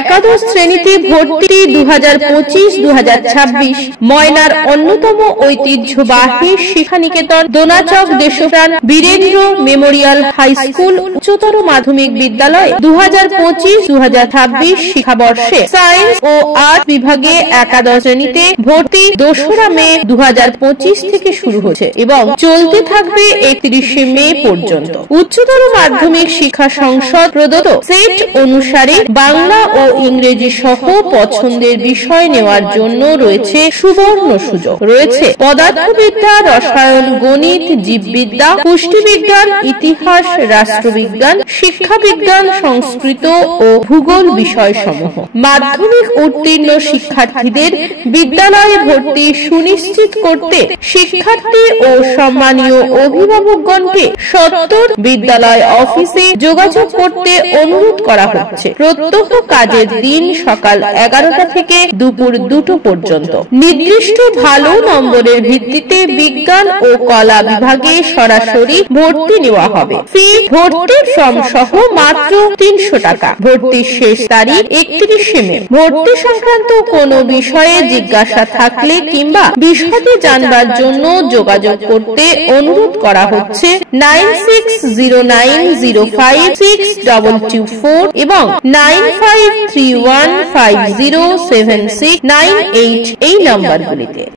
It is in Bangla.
একাদশ শ্রেণীতে ভর্তি 2025-2026 ময়নার অন্যতম ঐতিহ্যবাহী শিক্ষানিকেতন Donachak Deshapran Birendra memorial high school উচ্চতর মাধ্যমিক বিদ্যালয় 2025-2026 শিক্ষাবর্ষে সায়েন্স ও আর্ট বিভাগে একাদশ শ্রেণীতে ভর্তি 2রা মে 2025 থেকে শুরু হচ্ছে এবং চলতে থাকবে 31শে মে পর্যন্ত। উচ্চতর মাধ্যমিক শিক্ষা সংসদ প্রদত্ত সেট অনুসারে বাংলা ও ইংরেজি সহ পছন্দের বিষয় নেওয়ার জন্য রয়েছে সুবর্ণ সুযোগ। রয়েছে পদার্থবিদ্যা, রসায়ন, গণিত, জীববিদ্যা, পুষ্টিবিজ্ঞান, ইতিহাস, রাষ্ট্রবিজ্ঞান, শিক্ষাবিজ্ঞান, সংস্কৃত ও ভূগোল বিষয়সমূহ। মাধ্যমিক উত্তীর্ণ শিক্ষার্থীদের বিদ্যালয়ে ভর্তি সুনিশ্চিত করতে শিক্ষার্থী ও সম্মানীয় অভিভাবকগণকে সত্বর বিদ্যালয় অফিসে যোগাযোগ করতে অনুরোধ করা হচ্ছে। প্রত্যহ কাজের দিন সকাল 11টা থেকে দুপুর 2টো পর্যন্ত। নির্দিষ্ট ভালো নম্বরের ভিত্তিতে বিজ্ঞান ও কলা বিভাগে সরাসরি ভর্তি নেওয়া হবে। ফি ভর্তির ফর্ম সহ মাত্র 300 টাকা। ভর্তির শেষ তারিখ 31শে মে। ভর্তি সংক্রান্ত কোনো বিষয়ে জিজ্ঞাসা থাকলে কিংবা বিশদে জানবার জন্য যোগাযোগ করতে অনুরোধ করা হচ্ছে 9609056224 এবং 9531507698 এই নাম্বারগুলিতে।